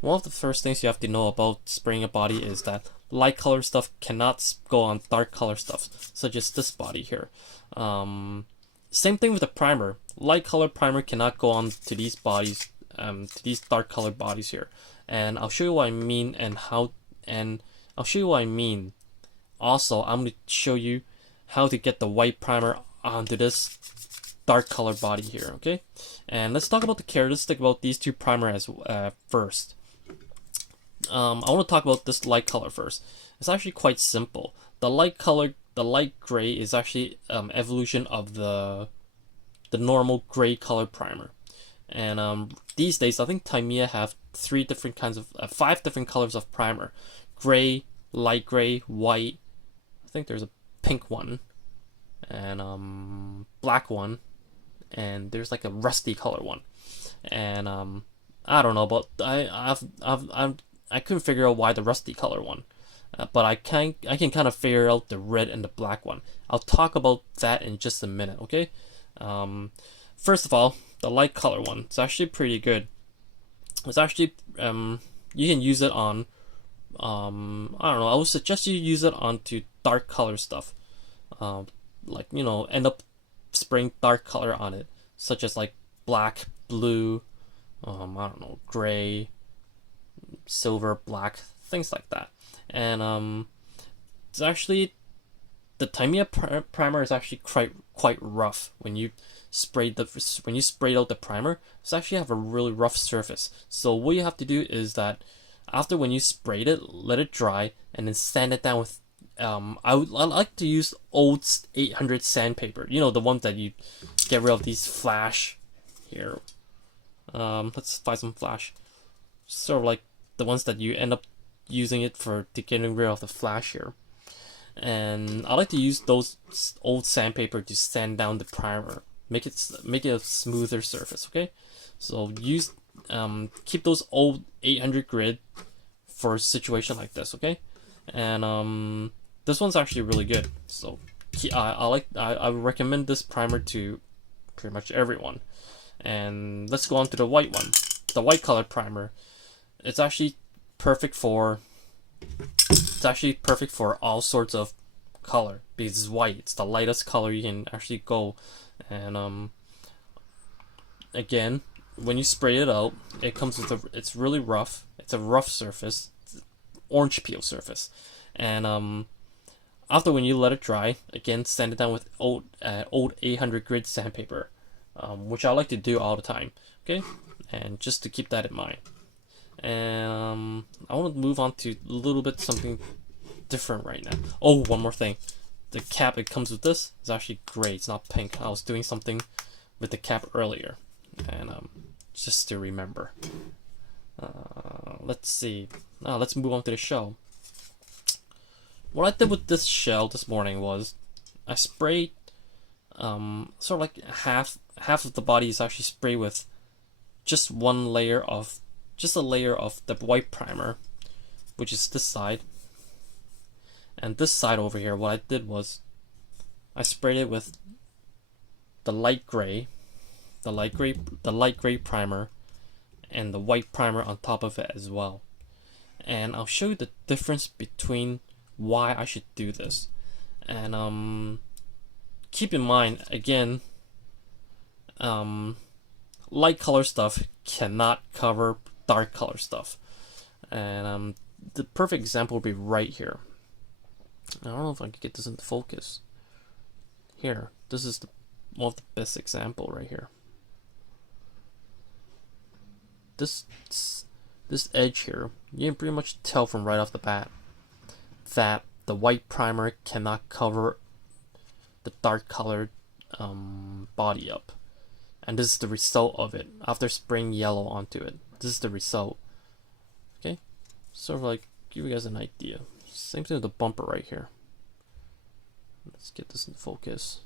One of the first things you have to know about spraying a body is that light color stuff cannot go on dark color stuff, such as this body here. Same thing with the primer. Light color primer cannot go on to these bodies, to these dark colored bodies here. And I'll show you what I mean and I'll show you what I mean. Also, I'm going to show you how to get the white primer onto this dark color body here, okay? And let's talk about the characteristic about these two primer as first. I want to talk about this light color first. It's actually quite simple. The light color, the light gray is actually evolution of the normal gray color primer. And these days, I think Tamiya have 5 different colors of primer: gray, light gray, white. I think there's a pink one, and black one, and there's like a rusty color one. And I don't know, but I couldn't figure out why the rusty color one. But I can kind of figure out the red and the black one. I'll talk about that in just a minute, okay? First of all, the light color one. It's actually pretty good. It's actually you can use it on I don't know. I would suggest you use it onto dark color stuff. Like, you know, end up spraying dark color on it, such as like black, blue, I don't know, gray, silver, black, things like that. And it's actually the Tamiya primer is actually quite rough when you spray out the primer. It's actually have a really rough surface. So what you have to do is that after when you sprayed it, let it dry and then sand it down with I like to use old 800 sandpaper. You know, the one that you get rid of these flash here. Let's find some flash. Sort of like the ones that you end up using it to getting rid of the flash here. And I like to use those old sandpaper to sand down the primer, make it a smoother surface. Okay, so use keep those old 800 grit for a situation like this. Okay, and this one's actually really good. So I would recommend this primer to pretty much everyone. And let's go on to the white one, the white color primer. It's actually perfect for all sorts of color because it's white. It's the lightest color you can actually go. And again, when you spray it out, it comes with it's really rough. It's a rough surface, orange peel surface. And after when you let it dry, again sand it down with old 800 grit sandpaper, which I like to do all the time. Okay, and just to keep that in mind. And I want to move on to a little bit something different right now. Oh, one more thing. The cap it comes with this is actually gray. It's not pink. I was doing something with the cap earlier, and just to remember. Let's see. Let's move on to the shell. What I did with this shell this morning was I sprayed sort of like half of the body is actually sprayed with just a layer of the white primer, which is this side. And this side over here, what I did was I sprayed it with the light gray primer and the white primer on top of it as well. And I'll show you the difference between why I should do this. And keep in mind again, light color stuff cannot cover dark color stuff. And the perfect example would be right here. I don't know if I can get this into focus. Here, this is one of the best example right here. This edge here, you can pretty much tell from right off the bat that the white primer cannot cover the dark colored body up. And this is the result of it after spraying yellow onto it. This is the result. Okay, sort of like give you guys an idea. Same thing with the bumper right here. Let's get this in focus.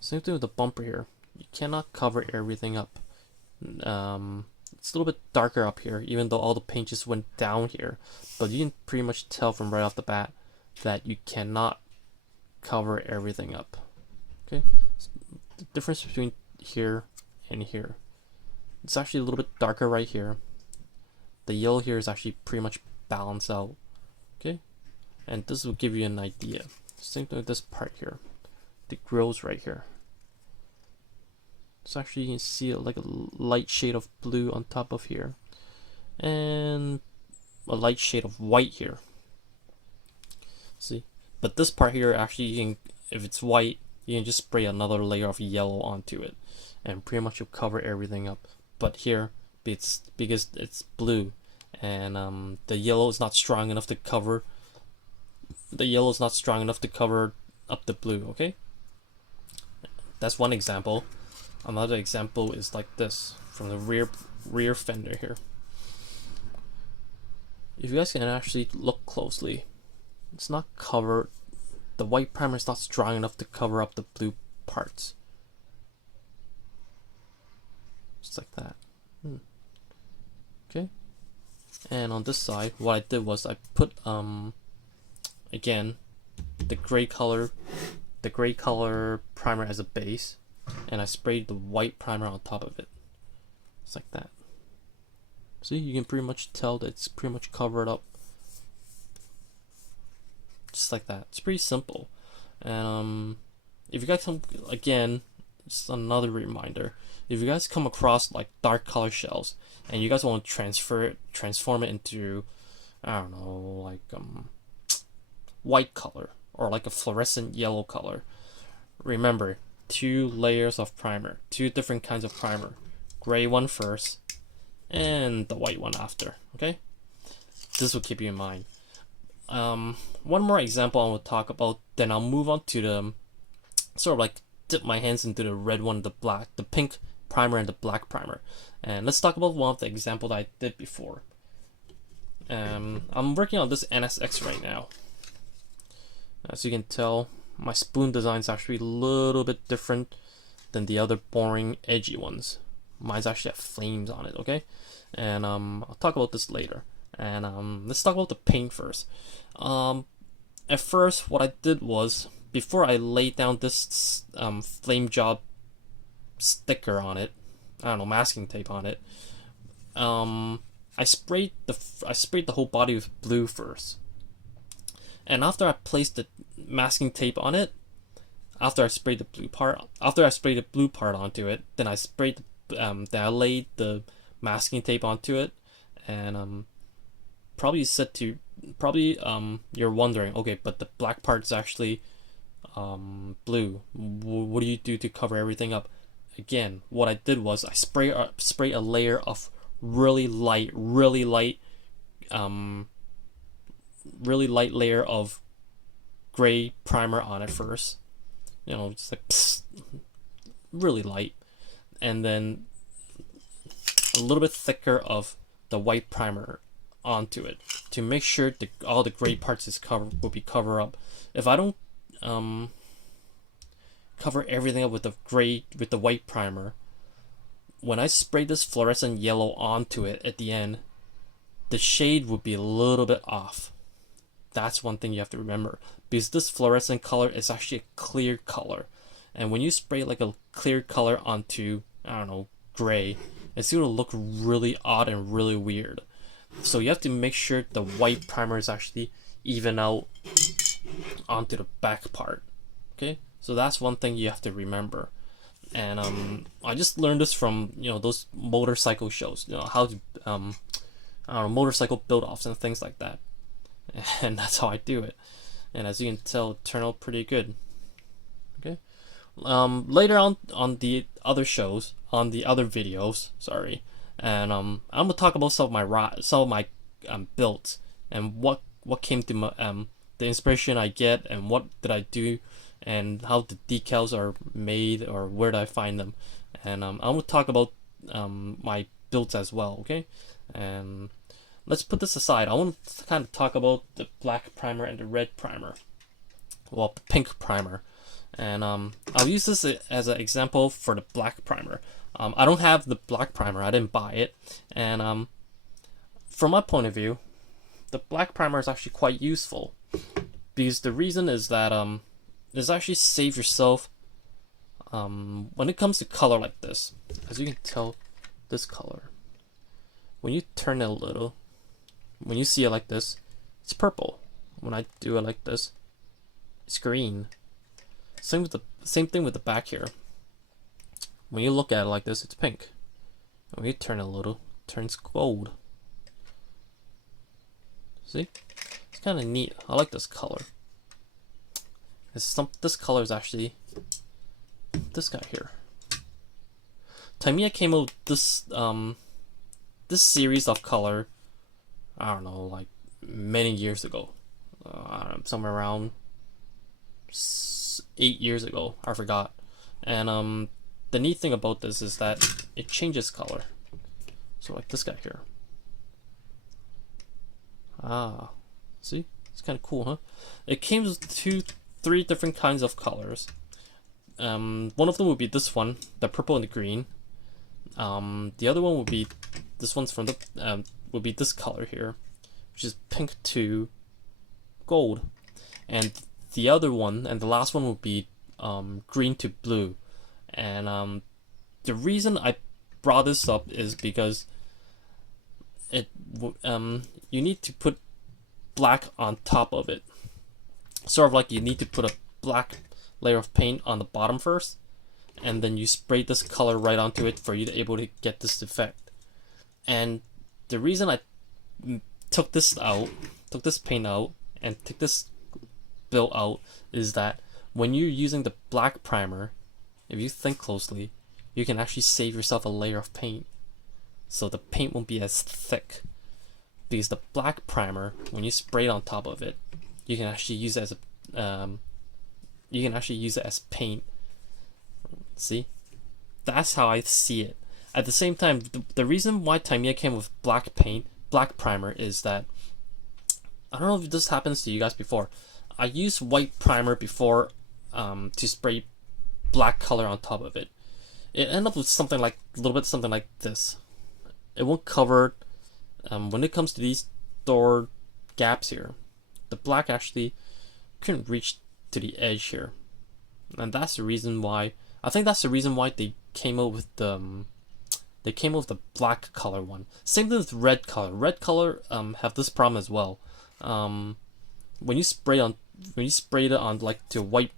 Same thing with the bumper here. You cannot cover everything up. It's a little bit darker up here, even though all the paint just went down here. But you can pretty much tell from right off the bat that you cannot cover everything up. Okay, the difference between here and here. It's actually a little bit darker right here. The yellow here is actually pretty much balanced out. Okay, and this will give you an idea. Same thing with this part here, the grills right here. So actually you can see like a light shade of blue on top of here, and a light shade of white here. See, but this part here actually, you can, if it's white, you can just spray another layer of yellow onto it, and pretty much you'll cover everything up. But here, it's because it's blue, and the yellow is not strong enough to cover. The yellow is not strong enough to cover up the blue. Okay, that's one example. Another example is like this from the rear fender here. If you guys can actually look closely, it's not covered. The white primer is not strong enough to cover up the blue parts. Just like that. Okay. And on this side, what I did was I put again the gray color primer as a base, and I sprayed the white primer on top of it. Just like that. See, you can pretty much tell that it's pretty much covered up. Just like that. It's pretty simple. And if you guys come, again, just another reminder, if you guys come across like dark color shells and you guys want to transform it into, I don't know, like white color or like a fluorescent yellow color, remember, 2 layers of primer, 2 different kinds of primer, gray one first and the white one after. Okay, this will keep you in mind. One more example I will talk about, then I'll move on to the sort of like dip my hands into the red one, the pink primer and the black primer. And let's talk about one of the example that I did before. I'm working on this NSX right now. As you can tell, my spoon design is actually a little bit different than the other boring edgy ones. Mine's actually have flames on it, okay? And I'll talk about this later. And let's talk about the paint first. At first, what I did was, before I laid down this flame job sticker on it, I don't know, masking tape on it, I sprayed the whole body with blue first. And after I placed the masking tape on it, after I sprayed the blue part onto it, then then I laid the masking tape onto it, and you're wondering, okay, but the black part is actually blue. What do you do to cover everything up? Again, what I did was I spray a layer of really light layer of gray primer on it first. You know, just like really light, and then a little bit thicker of the white primer onto it to make sure that all the gray parts will be covered up. If I don't cover everything up with the white primer, when I spray this fluorescent yellow onto it at the end, the shade would be a little bit off. That's one thing you have to remember, because this fluorescent color is actually a clear color, and when you spray like a clear color onto, I don't know, gray, it's going to look really odd and really weird. So you have to make sure the white primer is actually even out onto the back part. Okay, so that's one thing you have to remember. And I just learned this from, you know, those motorcycle shows, you know, how to I don't know, motorcycle build-offs and things like that. And that's how I do it. And as you can tell, it turned out pretty good. Okay. Later on the other shows, on the other videos, sorry, and I'm gonna talk about some of my builds and what came to my the inspiration I get and what did I do and how the decals are made or where did I find them, and I'm gonna talk about my builds as well. Okay, and let's put this aside. I want to kind of talk about the black primer and the red primer, well, the pink primer. And I'll use this as an example for the black primer. I don't have the black primer, I didn't buy it. And from my point of view, the black primer is actually quite useful, because the reason is that it's actually save yourself when it comes to color like this, as you can tell, this color, when you turn it a little, when you see it like this, it's purple. When I do it like this, it's green. Same thing with the back here. When you look at it like this, it's pink. And when you turn it a little, it turns gold. See? It's kind of neat. I like this color. This color is actually this guy here. Tamiya came out with this series of color, I don't know, like many years ago. I don't know, somewhere around 8 years ago. I forgot. And the neat thing about this is that it changes color. So like this guy here. Ah, see? It's kind of cool, huh? It came with 3 different kinds of colors. One of them would be this one, the purple and the green. The other one would be this one's from the would be this color here, which is pink to gold, and the other one and the last one would be green to blue. And the reason I brought this up is because you need to put black on top of it, sort of like you need to put a black layer of paint on the bottom first, and then you spray this color right onto it for you to be able to get this effect. And the reason I took this paint out and took this build out is that when you're using the black primer, if you think closely, you can actually save yourself a layer of paint, so the paint won't be as thick. Because the black primer, when you spray it on top of it, you can actually use it as paint. See, that's how I see it. At the same time, the reason why Tamiya came with black primer is that, I don't know if this happens to you guys before. I used white primer before to spray black color on top of it. It ended up with something like a little bit something like this. It won't cover. When it comes to these door gaps here, the black actually couldn't reach to the edge here, and that's the reason why. I think that's the reason why they came out with the black color one. Same thing with red color. Red color have this problem as well. When you spray it on like to white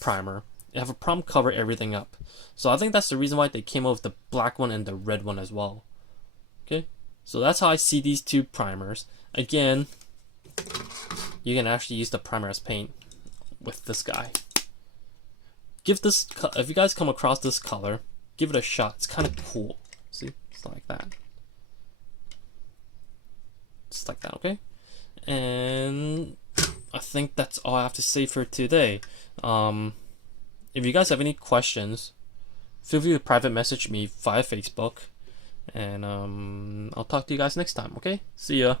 primer, you have a problem cover everything up. So I think that's the reason why they came out with the black one and the red one as well. Okay, so that's how I see these 2 primers. Again, you can actually use the primer as paint with this guy. If you guys come across this color, give it a shot. It's kind of cool. See, it's like that. Just like that, okay? And I think that's all I have to say for today. If you guys have any questions, feel free to private message me via Facebook, and I'll talk to you guys next time, okay? See ya.